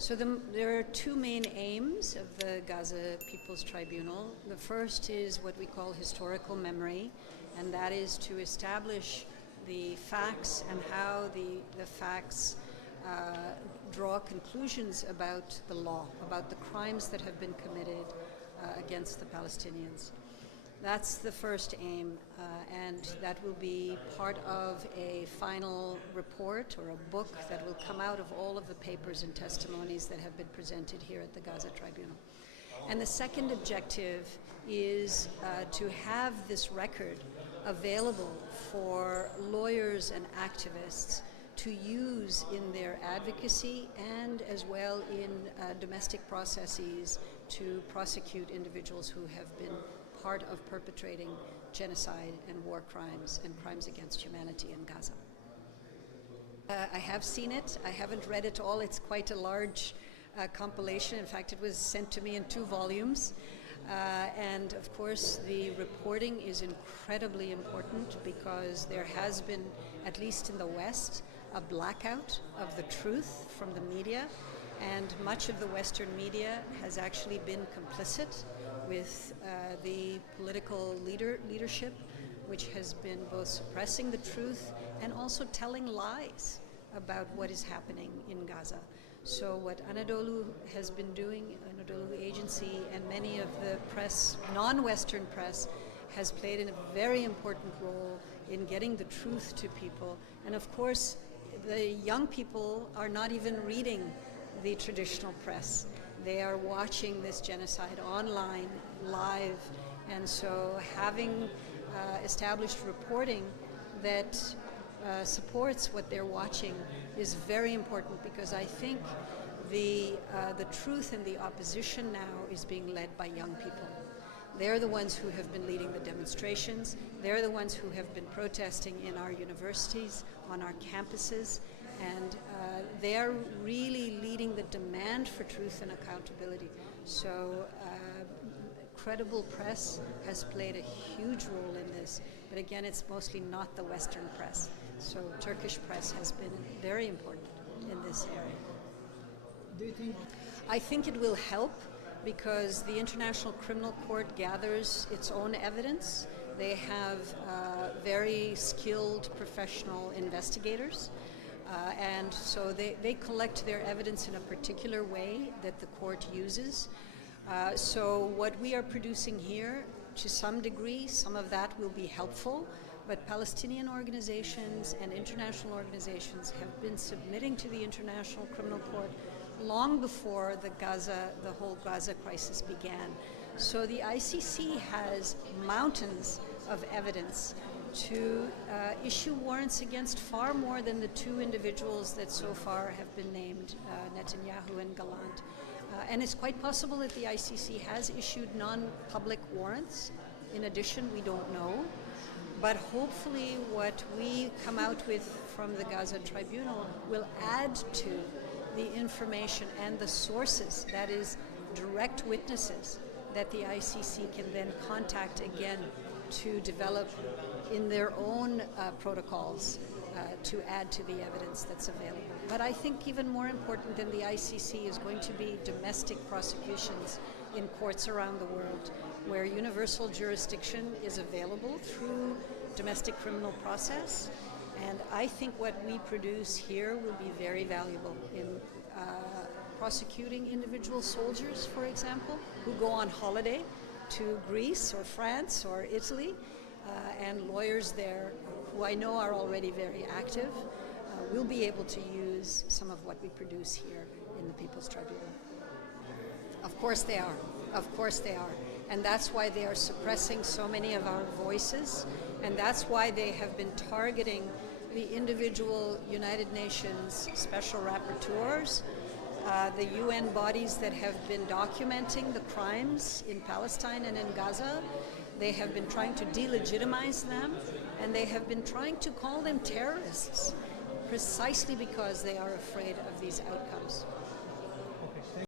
So there are two main aims of the Gaza People's Tribunal. The first is what we call historical memory, and that is to establish the facts and how the facts draw conclusions about the law, about the crimes that have been committed against the Palestinians. That's the first aim, and that will be part of a final report or a book that will come out of all of the papers and testimonies that have been presented here at the Gaza Tribunal. And the second objective is to have this record available for lawyers and activists to use in their advocacy and as well in domestic processes to prosecute individuals who have been part of perpetrating genocide and war crimes and crimes against humanity in Gaza. I have seen it. I haven't read it all. It's quite a large compilation. In fact, it was sent to me in 2 volumes. And of course, the reporting is incredibly important because there has been, at least in the West, a blackout of the truth from the media. And much of the Western media has actually been complicit with the political leadership, which has been both suppressing the truth and also telling lies about what is happening in Gaza. So what Anadolu has been doing, Anadolu Agency, and many of the press, non-Western press, has played a very important role in getting the truth to people. And of course, the young people are not even reading the traditional press. They are watching this genocide online, live, and so having established reporting that supports what they're watching is very important, because I think the truth and the opposition now is being led by young people. They're the ones who have been leading the demonstrations. They're the ones who have been protesting in our universities, on our campuses, and they're really leading the demand for truth and accountability. So credible press has played a huge role in this, but again, it's mostly not the Western press. So Turkish press has been very important in this area. Do you think? I think it will help because the International Criminal Court gathers its own evidence. They have very skilled professional investigators. And so they collect their evidence in a particular way that the court uses. So what we are producing here, to some degree, some of that will be helpful, but Palestinian organizations and international organizations have been submitting to the International Criminal Court long before the whole Gaza crisis began. So the ICC has mountains of evidence to issue warrants against far more than the 2 individuals that so far have been named, Netanyahu and Gallant. And it's quite possible that the ICC has issued non-public warrants. In addition, we don't know. But hopefully what we come out with from the Gaza Tribunal will add to the information and the sources, that is, direct witnesses, that the ICC can then contact again to develop in their own protocols to add to the evidence that's available. But I think even more important than the ICC is going to be domestic prosecutions in courts around the world, where universal jurisdiction is available through domestic criminal process. And I think what we produce here will be very valuable in prosecuting individual soldiers, for example, who go on holiday to Greece or France or Italy, and lawyers there who I know are already very active will be able to use some of what we produce here in the People's Tribunal. Of course they are. Of course they are. And that's why they are suppressing so many of our voices, and that's why they have been targeting the individual United Nations special rapporteurs, the UN bodies that have been documenting the crimes in Palestine and in Gaza. They have been trying to delegitimize them, and they have been trying to call them terrorists precisely because they are afraid of these outcomes.